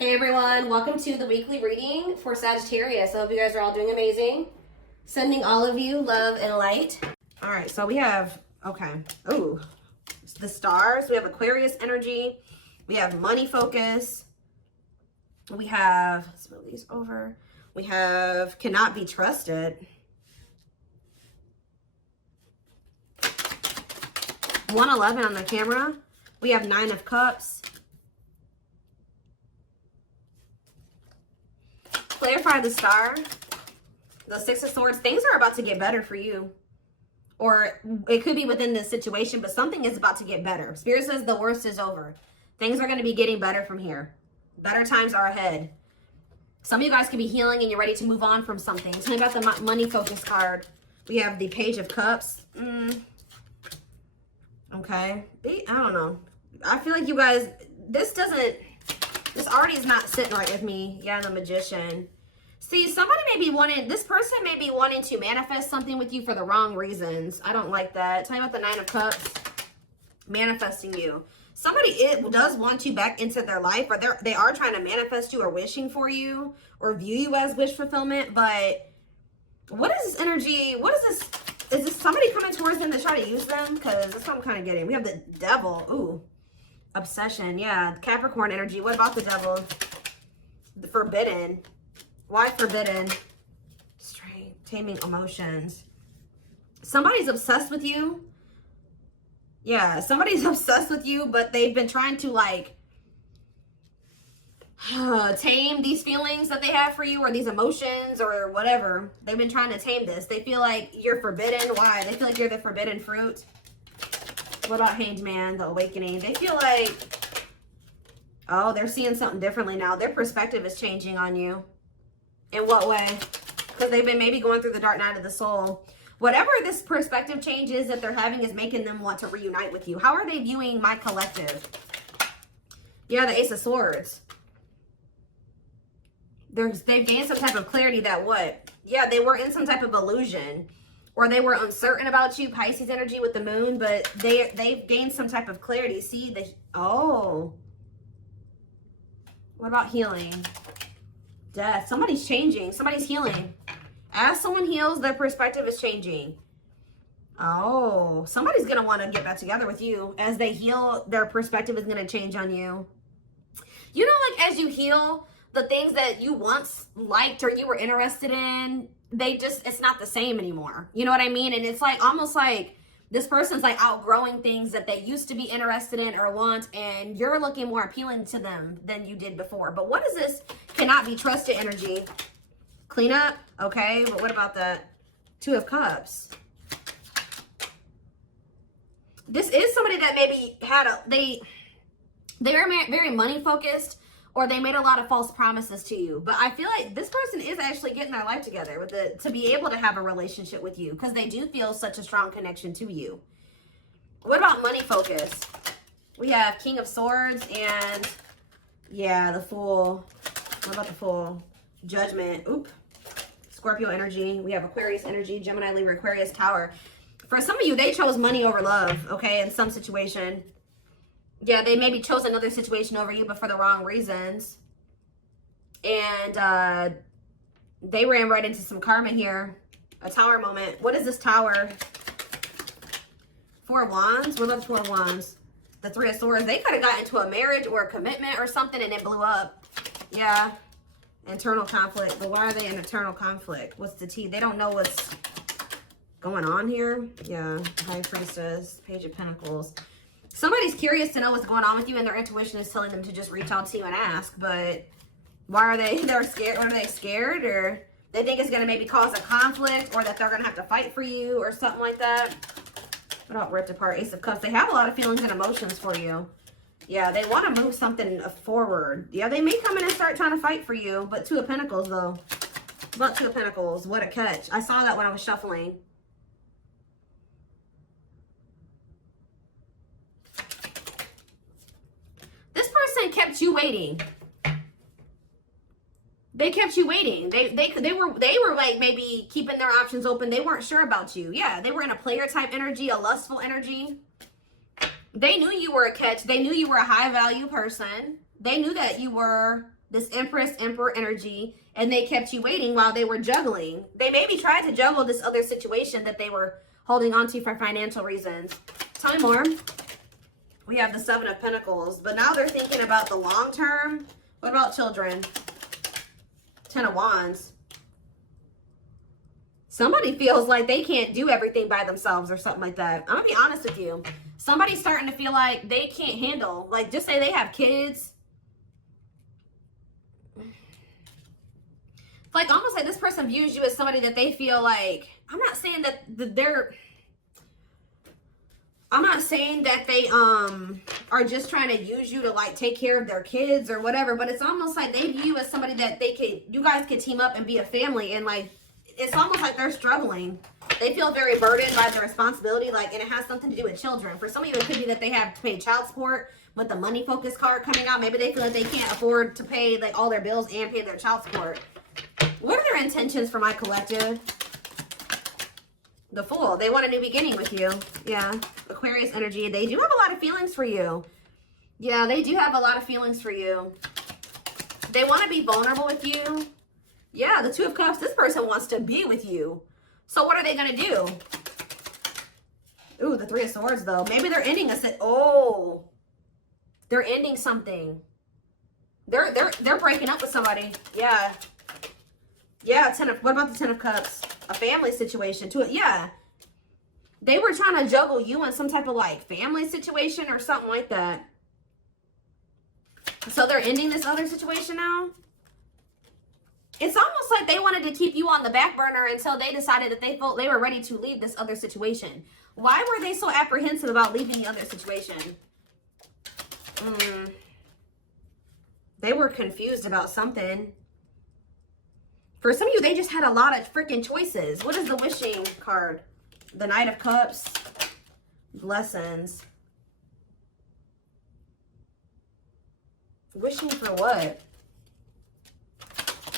Hey everyone, welcome to the weekly reading for Sagittarius. I hope you guys are all doing amazing. Sending all of you love and light. All right, so we have, ooh, the stars. We have Aquarius energy. We have money focus. We have, let's move these over. We have cannot be trusted. 111 on the camera. We have 9 of cups. Clarify the star. The 6 of swords. Things are about to get better for you. Or it could be within this situation, but something is about to get better. Spirit says the worst is over. Things are going to be getting better from here. Better times are ahead. Some of you guys could be healing and you're ready to move on from something. Tell me about the money focus card. We have the Page of Cups. Okay. I don't know. I feel like you guys, this already is not sitting right with me. Yeah, the Magician. See, somebody may be wanting, this person may be wanting to manifest something with you for the wrong reasons. I don't like that. Tell me about the 9 of Cups. Manifesting you. Somebody does want you back into their life, or they are trying to manifest you or wishing for you or view you as wish fulfillment. But what is this energy? What is this? Is this somebody coming towards them to try to use them? Because that's what I'm kind of getting. We have the Devil. Ooh. Obsession. Yeah. Capricorn energy. What about the Devil? The Forbidden. Why forbidden? Strength. Taming emotions. Somebody's obsessed with you. Yeah. Somebody's obsessed with you, but they've been trying to like tame these feelings that they have for you, or these emotions, or whatever. They've been trying to tame this. They feel like you're forbidden. Why? They feel like you're the forbidden fruit. What about Hanged Man, the Awakening? They feel like, oh, they're seeing something differently now. Their perspective is changing on you. In what way? Because they've been maybe going through the dark night of the soul. Whatever this perspective change is that they're having is making them want to reunite with you. How are they viewing my collective? Yeah, the Ace of Swords. They've gained some type of clarity that what? Yeah, they were in some type of illusion. Or they were uncertain about you, Pisces energy with the moon, but they've gained some type of clarity. See, oh. What about healing? Death. Somebody's changing. Somebody's healing. As someone heals, their perspective is changing. Oh, somebody's going to want to get back together with you. As they heal, their perspective is going to change on you. You know, like as you heal, the things that you once liked or you were interested in, it's not the same anymore. You know what I mean? And it's like almost like this person's like outgrowing things that they used to be interested in or want, and you're looking more appealing to them than you did before. But what is this cannot be trusted energy? Cleanup? Okay, but what about the 2 of Cups? This is somebody that maybe had they're very money focused, or they made a lot of false promises to you. But I feel like this person is actually getting their life together to be able to have a relationship with you, because they do feel such a strong connection to you. What about money focus? We have King of Swords and, yeah, the Fool. What about the Fool? Judgment. Oop. Scorpio energy. We have Aquarius energy, Gemini, Libra, Aquarius, Tower. For some of you, they chose money over love, okay, in some situation. Yeah, they maybe chose another situation over you, but for the wrong reasons. And they ran right into some karma here. A Tower moment. What is this Tower? 4 of Wands? What about the 4 of Wands? The 3 of Swords. They could have got into a marriage or a commitment or something and it blew up. Yeah. Internal conflict. But why are they in internal conflict? What's the T? They don't know what's going on here. Yeah. High Priestess. Page of Pentacles. Somebody's curious to know what's going on with you, and their intuition is telling them to just reach out to you and ask. But why are they're scared? Are they scared, or they think it's going to maybe cause a conflict, or that they're going to have to fight for you or something like that? What about ripped apart? Ace of Cups. They have a lot of feelings and emotions for you. Yeah, they want to move something forward. Yeah, they may come in and start trying to fight for you. But 2 of Pentacles, though. What 2 of Pentacles? What a catch. I saw that when I was shuffling. Kept you waiting. They kept you waiting. They were like maybe keeping their options open. They weren't sure about you. Yeah, they were in a player type energy, a lustful energy. They knew you were a catch. They knew you were a high value person. They knew that you were This Empress, Emperor energy, and they kept you waiting while they were juggling. They maybe tried to juggle this other situation that they were holding on to for financial reasons. Tell me more. We have the Seven of Pentacles, but now they're thinking about the long term. What about children? Ten of Wands. Somebody feels like they can't do everything by themselves or something like that. I'm gonna be honest with you. Somebody's starting to feel like they can't handle, like just say they have kids. Like almost like this person views you as somebody that they feel like, I'm not saying that they are just trying to use you to like take care of their kids or whatever, but it's almost like they view you as somebody that you guys could team up and be a family, and like it's almost like they're struggling. They feel very burdened by the responsibility, like, and it has something to do with children. For some of you, it could be that they have to pay child support with the money focus card coming out. Maybe they feel like they can't afford to pay like all their bills and pay their child support. What are their intentions for my collective? The Fool. They want a new beginning with you. Yeah. Aquarius energy. They do have a lot of feelings for you. Yeah, they do have a lot of feelings for you. They want to be vulnerable with you. Yeah, the Two of Cups. This person wants to be with you. So what are they going to do? Ooh, the Three of Swords, though. Maybe they're ending they're ending something. They're breaking up with somebody. Yeah. Yeah, what about the Ten of Cups? A family situation too. Yeah. They were trying to juggle you in some type of like family situation or something like that. So they're ending this other situation now. It's almost like they wanted to keep you on the back burner until they decided that they felt they were ready to leave this other situation. Why were they so apprehensive about leaving the other situation? They were confused about something. For some of you, they just had a lot of freaking choices. What is the wishing card? The Knight of Cups. Blessings. Wishing for what?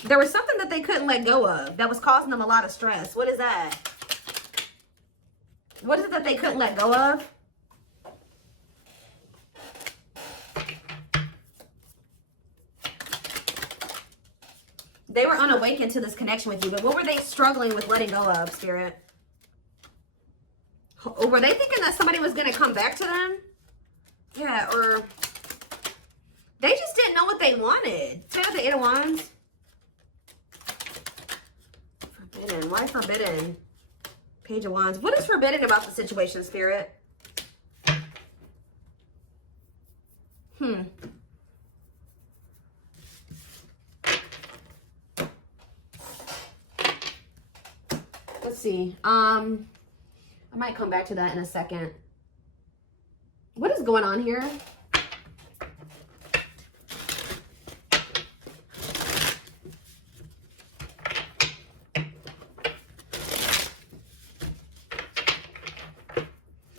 There was something that they couldn't let go of that was causing them a lot of stress. What is that? What is it that they couldn't let go of? They were unawakened to this connection with you, but what were they struggling with letting go of, Spirit? Or were they thinking that somebody was going to come back to them? Yeah, or they just didn't know what they wanted. Ten of the Eight of Wands. Forbidden. Why forbidden? Page of Wands. What is forbidden about the situation, Spirit? Let's see. I might come back to that in a second. What is going on here?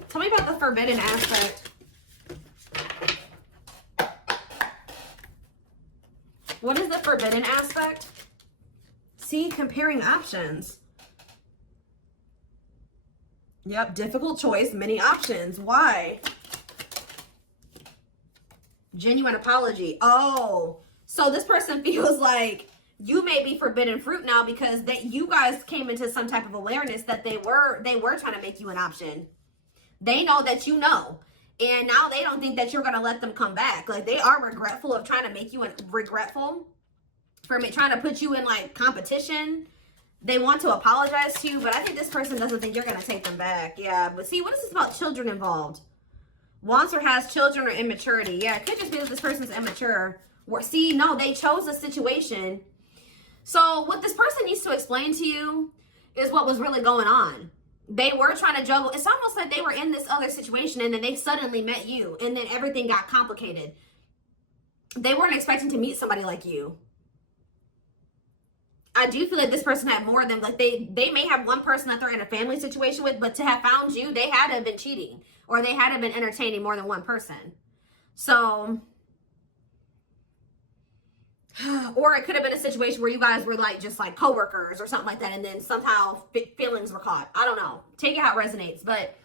Tell me about the forbidden aspect. What is the forbidden aspect? See, comparing options. Yep, difficult choice, many options. Why? Genuine apology. Oh, so this person feels like you may be forbidden fruit now because that you guys came into some type of awareness that they were trying to make you an option. They know that you know, and now they don't think that you're gonna let them come back. Like they are regretful of trying to make you regretful for trying to put you in like competition. They want to apologize to you, but I think this person doesn't think you're going to take them back. Yeah, but see, what is this about children involved? Wants or has children or immaturity. Yeah, it could just be that this person's immature. See, no, they chose a situation. So what this person needs to explain to you is what was really going on. They were trying to juggle. It's almost like they were in this other situation and then they suddenly met you and then everything got complicated. They weren't expecting to meet somebody like you. I do feel like this person had more than, like, they may have one person that they're in a family situation with, but to have found you, they had to have been cheating, or they had to have been entertaining more than one person. So, or it could have been a situation where you guys were like just like coworkers or something like that, and then somehow feelings were caught. I don't know. Take it how it resonates, but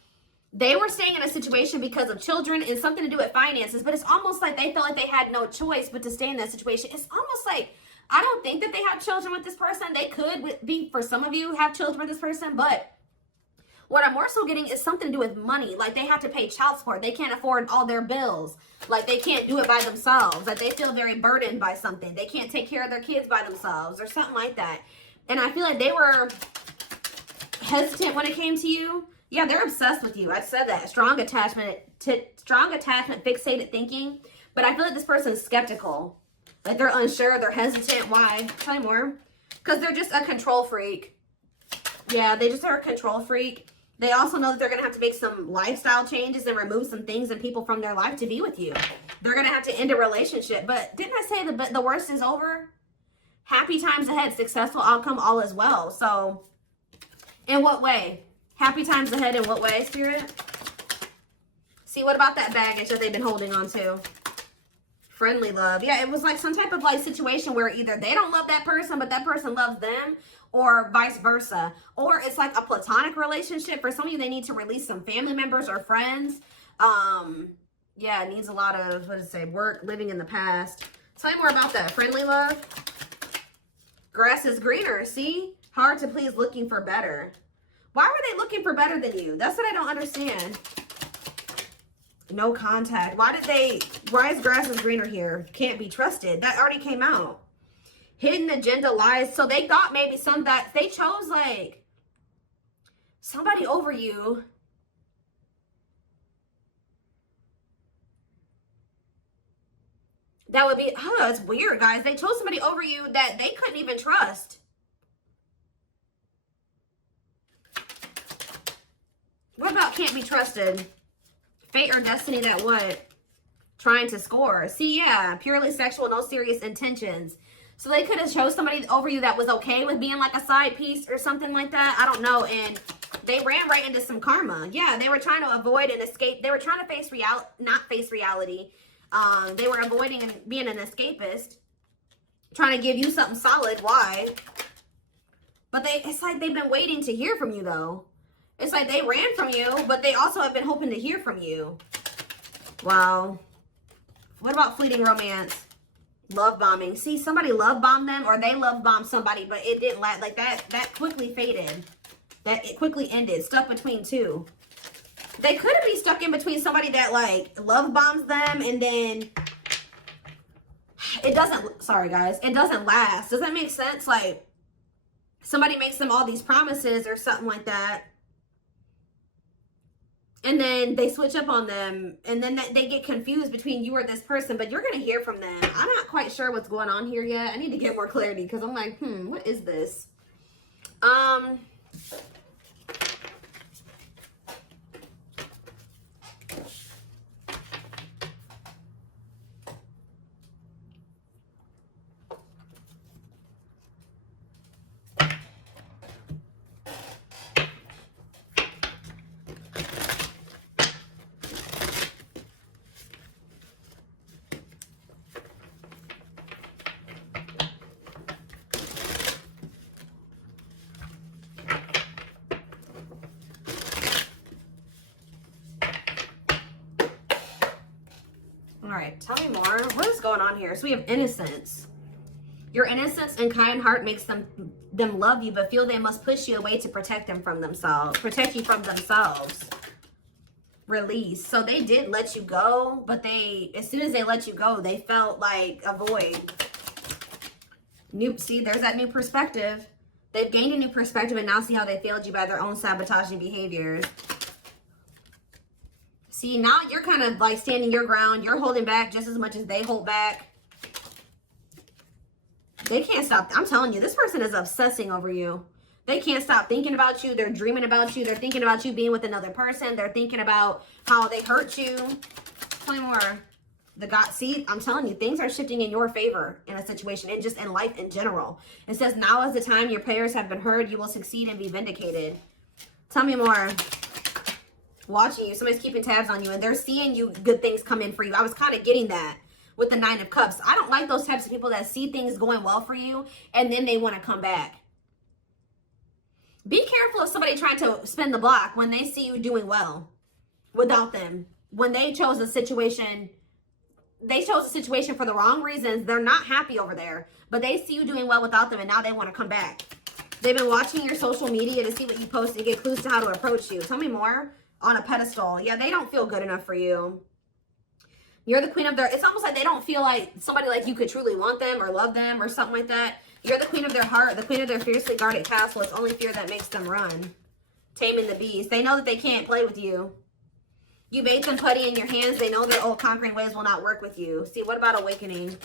they were staying in a situation because of children and something to do with finances, but it's almost like they felt like they had no choice but to stay in that situation. It's almost like, I don't think that they have children with this person. They could be, for some of you, have children with this person, but what I'm more so getting is something to do with money. Like they have to pay child support. They can't afford all their bills. Like they can't do it by themselves. Like they feel very burdened by something. They can't take care of their kids by themselves or something like that. And I feel like they were hesitant when it came to you. Yeah, they're obsessed with you. I said that. Strong attachment, fixated thinking. But I feel like this person is skeptical. Like they're unsure, they're hesitant. Why? Tell me more. Because they're just a control freak. Yeah, they just are a control freak. They also know that they're going to have to make some lifestyle changes and remove some things and people from their life to be with you. They're going to have to end a relationship. But didn't I say the worst is over? Happy times ahead, successful outcome, all is well. So, in what way? Happy times ahead in what way, Spirit? See, what about that baggage that they've been holding on to? Friendly love. Yeah, it was like some type of like situation where either they don't love that person, but that person loves them, or vice versa. Or it's like a platonic relationship. For some of you, they need to release some family members or friends. Yeah, it needs a lot of, what does it say, work, living in the past. Tell me more about that. Friendly love. Grass is greener. See? Hard to please, looking for better. Why were they looking for better than you? That's what I don't understand. No contact. Why is grass is greener here? Can't be trusted. That already came out. Hidden agenda, lies. So they thought maybe they chose like somebody over you. That would be, oh, it's weird, guys. They chose somebody over you that they couldn't even trust. What about can't be trusted? Fate or destiny that what? Trying to score. See, yeah, purely sexual, no serious intentions. So they could have chose somebody over you that was okay with being like a side piece or something like that. I don't know. And they ran right into some karma. Yeah, they were trying to avoid and escape. They were trying to face reality, not face reality. They were avoiding and being an escapist. Trying to give you something solid. Why? But it's like they've been waiting to hear from you though. It's like they ran from you, but they also have been hoping to hear from you. Wow. What about fleeting romance? Love bombing. See, somebody love bombed them or they love bombed somebody, but it didn't last. Like that quickly faded. It quickly ended. Stuck between two. They could be stuck in between somebody that like love bombs them and then it doesn't, sorry guys, it doesn't last. Does that make sense? Like somebody makes them all these promises or something like that. And then they switch up on them. And then they get confused between you or this person. But you're going to hear from them. I'm not quite sure what's going on here yet. I need to get more clarity. Because I'm like, what is this? All right, tell me more. What is going on here? So we have innocence. Your innocence and kind heart makes them love you, but feel they must push you away to protect them from themselves. Protect you from themselves. Release. So they did let you go, but as soon as they let you go, they felt like a void. See, there's that new perspective. They've gained a new perspective and now see how they failed you by their own sabotaging behaviors. See, now you're kind of like standing your ground. You're holding back just as much as they hold back. They can't stop. I'm telling you, this person is obsessing over you. They can't stop thinking about you. They're dreaming about you. They're thinking about you being with another person. They're thinking about how they hurt you. Tell me more. See, I'm telling you, things are shifting in your favor in a situation and just in life in general. It says, now is the time your prayers have been heard. You will succeed and be vindicated. Tell me more. Watching you, somebody's keeping tabs on you and they're seeing you, good things come in for you. I was kind of getting that with the 9 of Cups. I don't like those types of people that see things going well for you and then they want to come back. Be careful of somebody trying to spin the block when they see you doing well. without them. When they chose a situation, for the wrong reasons. They're not happy over there, but they see you doing well without them, and now they want to come back. They've been watching your social media to see what you post and get clues to how to approach you. Tell me more. On a pedestal. Yeah, they don't feel good enough for you. You're the queen of their... It's almost like they don't feel like somebody like you could truly want them or love them or something like that. You're the queen of their heart, the queen of their fiercely guarded castle. It's only fear that makes them run. Taming the beast. They know that they can't play with you. You made them putty in your hands. They know their old conquering ways will not work with you. See, what about awakening?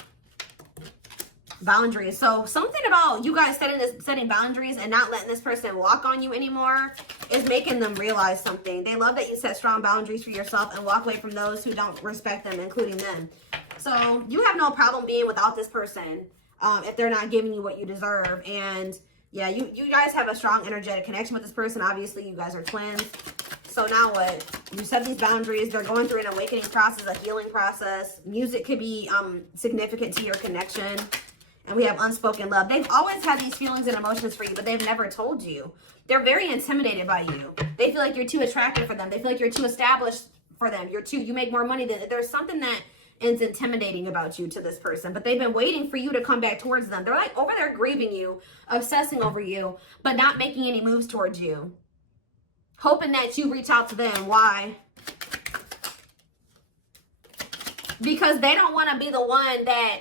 Boundaries. So something about you guys setting boundaries and not letting this person walk on you anymore is making them realize something. They love that you set strong boundaries for yourself and walk away from those who don't respect them, including them. So you have no problem being without this person if they're not giving you what you deserve. And yeah, you guys have a strong energetic connection with this person. Obviously, you guys are twins. So now what? You set these boundaries. They're going through an awakening process, a healing process. Music could be significant to your connection. And we have unspoken love. They've always had these feelings and emotions for you, but they've never told you. They're very intimidated by you. They feel like you're too attractive for them. They feel like you're too established for them. You make more money than... There's something that is intimidating about you to this person, but they've been waiting for you to come back towards them. They're like over there grieving you, obsessing over you, but not making any moves towards you. Hoping that you reach out to them. Why? Because they don't want to be the one that...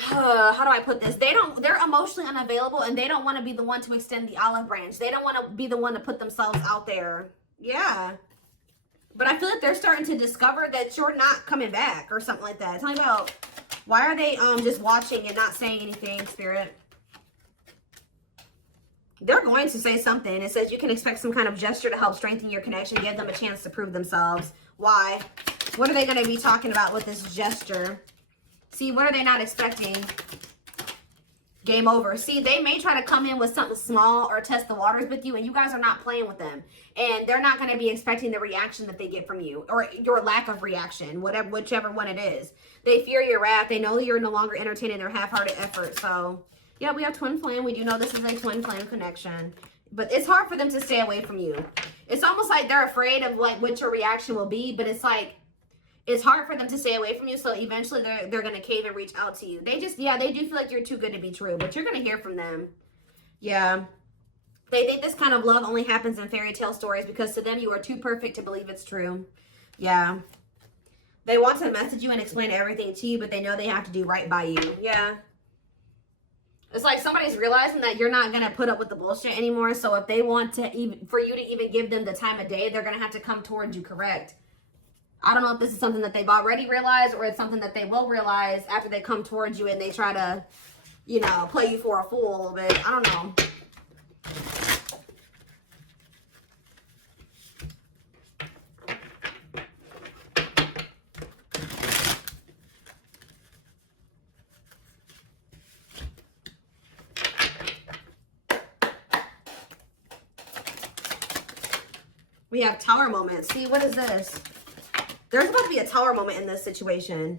how do I put this? They're emotionally unavailable, and they don't want to be the one to extend the olive branch. They don't want to be the one to put themselves out there. Yeah. But I feel like they're starting to discover that you're not coming back or something like that. Tell me about, why are they just watching and not saying anything, Spirit? They're going to say something. It says you can expect some kind of gesture to help strengthen your connection, give them a chance to prove themselves. Why? What are they going to be talking about with this gesture? See, what are they not expecting? Game over. See, they may try to come in with something small or test the waters with you, and you guys are not playing with them. And they're not going to be expecting the reaction that they get from you, or your lack of reaction, whichever one it is. They fear your wrath. They know that you're no longer entertaining their half-hearted effort. So, yeah, we have twin flame. We do know this is a twin flame connection. But it's hard for them to stay away from you. It's almost like they're afraid of like what your reaction will be, but it's like, it's hard for them to stay away from you, so eventually they're going to cave and reach out to you. They do feel like you're too good to be true, but you're going to hear from them. Yeah. They think this kind of love only happens in fairy tale stories because to them you are too perfect to believe it's true. Yeah. They want to message you and explain everything to you, but they know they have to do right by you. Yeah. It's like somebody's realizing that you're not going to put up with the bullshit anymore, so if they want to for you to even give them the time of day, they're going to have to come towards you, correct? I don't know if this is something that they've already realized or it's something that they will realize after they come towards you and they try to, you know, play you for a fool a little bit. I don't know. We have tower moments. See, what is this? There's about to be a tower moment in this situation.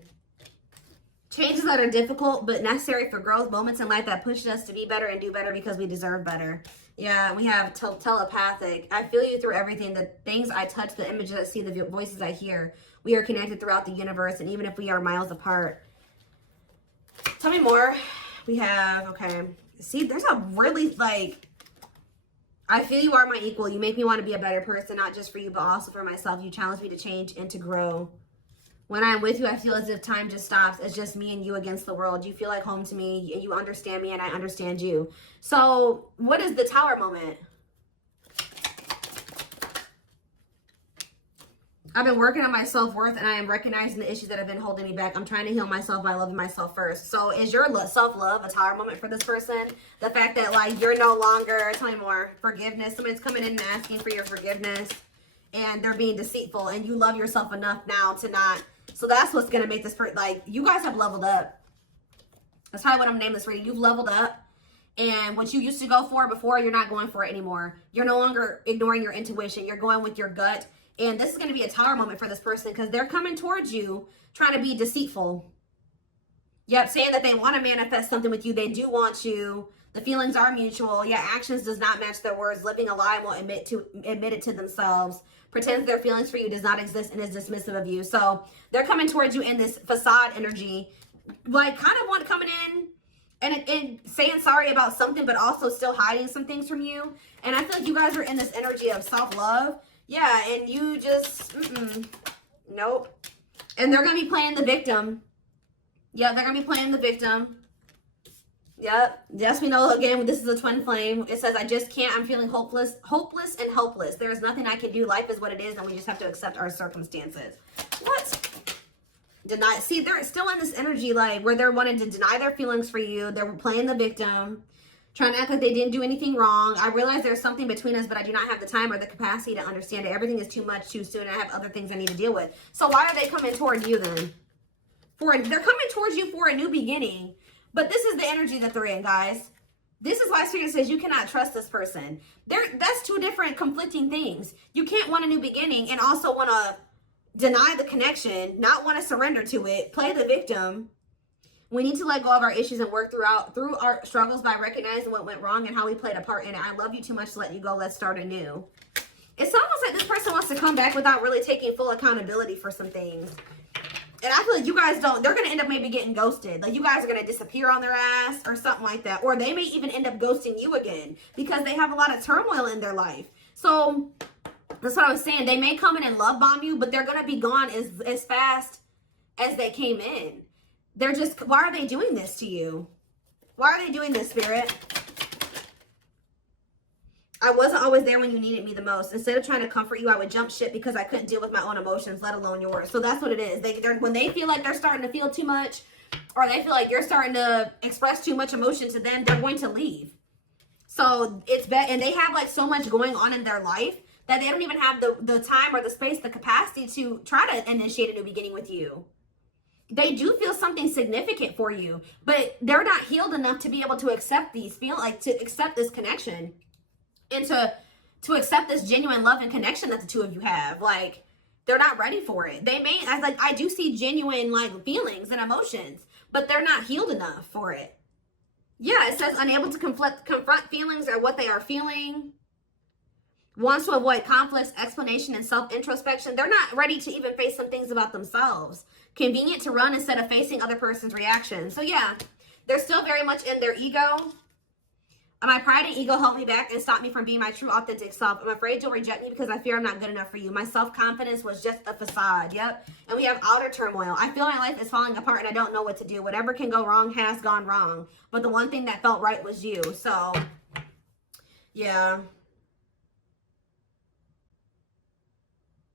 Changes that are difficult but necessary for growth. Moments in life that push us to be better and do better because we deserve better. Yeah, we have telepathic. I feel you through everything. The things I touch, the images I see, the voices I hear. We are connected throughout the universe, and even if we are miles apart. Tell me more. We have, okay. See, there's a really, like... I feel you are my equal. You make me want to be a better person, not just for you, but also for myself. You challenge me to change and to grow. When I'm with you, I feel as if time just stops. It's just me and you against the world. You feel like home to me. You understand me and I understand you. So what is the tower moment? I've been working on my self-worth and I am recognizing the issues that have been holding me back. I'm trying to heal myself by loving myself first. So is your self-love a tower moment for this person? The fact that like you're no longer, tell me more, forgiveness. Somebody's coming in and asking for your forgiveness and they're being deceitful and you love yourself enough now to not. So that's what's going to make this person, like you guys have leveled up. That's probably what I'm naming this reading. You've leveled up. And what you used to go for before, you're not going for it anymore. You're no longer ignoring your intuition. You're going with your gut. And this is going to be a tower moment for this person because they're coming towards you trying to be deceitful. Yep, saying that they want to manifest something with you. They do want you. The feelings are mutual. Yeah, actions does not match their words. Living a lie, won't admit it to themselves. Pretends their feelings for you does not exist and is dismissive of you. So they're coming towards you in this facade energy, like kind of coming in and saying sorry about something, but also still hiding some things from you. And I feel like you guys are in this energy of self-love. Yeah, and you just, nope. And they're going to be playing the victim. Yeah, they're going to be playing the victim. Yep. Yes, we know, again, this is a twin flame. It says, I just can't. I'm feeling hopeless and helpless. There is nothing I can do. Life is what it is, and we just have to accept our circumstances. What? Deny. See, they're still in this energy, like, where they're wanting to deny their feelings for you. They're playing the victim, trying to act like they didn't do anything wrong. I realize there's something between us, but I do not have the time or the capacity to understand it. Everything is too much, too soon, and I have other things I need to deal with. So why are they coming toward you then? They're coming towards you for a new beginning. But this is the energy that they're in, guys. This is why Spirit says you cannot trust this person. That's two different conflicting things. You can't want a new beginning and also want to deny the connection, not want to surrender to it, play the victim. We need to let go of our issues and work through our struggles by recognizing what went wrong and how we played a part in it. I love you too much to let you go. Let's start anew. It's almost like this person wants to come back without really taking full accountability for some things. And I feel like you guys don't, they're going to end up maybe getting ghosted. Like you guys are going to disappear on their ass or something like that. Or they may even end up ghosting you again because they have a lot of turmoil in their life. So that's what I was saying. They may come in and love bomb you, but they're going to be gone as fast as they came in. They're just, why are they doing this to you? Why are they doing this, Spirit? I wasn't always there when you needed me the most. Instead of trying to comfort you, I would jump ship because I couldn't deal with my own emotions, let alone yours. So that's what it is. When they feel like they're starting to feel too much, or they feel like you're starting to express too much emotion to them, they're going to leave. So it's bad. And they have like so much going on in their life that they don't even have the time or the space, the capacity to try to initiate a new beginning with you. They do feel something significant for you, but they're not healed enough to be able to accept to accept this connection. And to accept this genuine love and connection that the two of you have. Like, they're not ready for it. They may, I do see genuine, like, feelings and emotions, but they're not healed enough for it. Yeah, it says unable to confront feelings or what they are feeling. Wants to avoid conflicts, explanation, and self-introspection. They're not ready to even face some things about themselves. Convenient to run instead of facing other person's reactions. So, yeah, they're still very much in their ego. My pride and ego held me back and stopped me from being my true, authentic self. I'm afraid you'll reject me because I fear I'm not good enough for you. My self-confidence was just a facade. Yep. And we have outer turmoil. I feel my life is falling apart and I don't know what to do. Whatever can go wrong has gone wrong. But the one thing that felt right was you. So, yeah.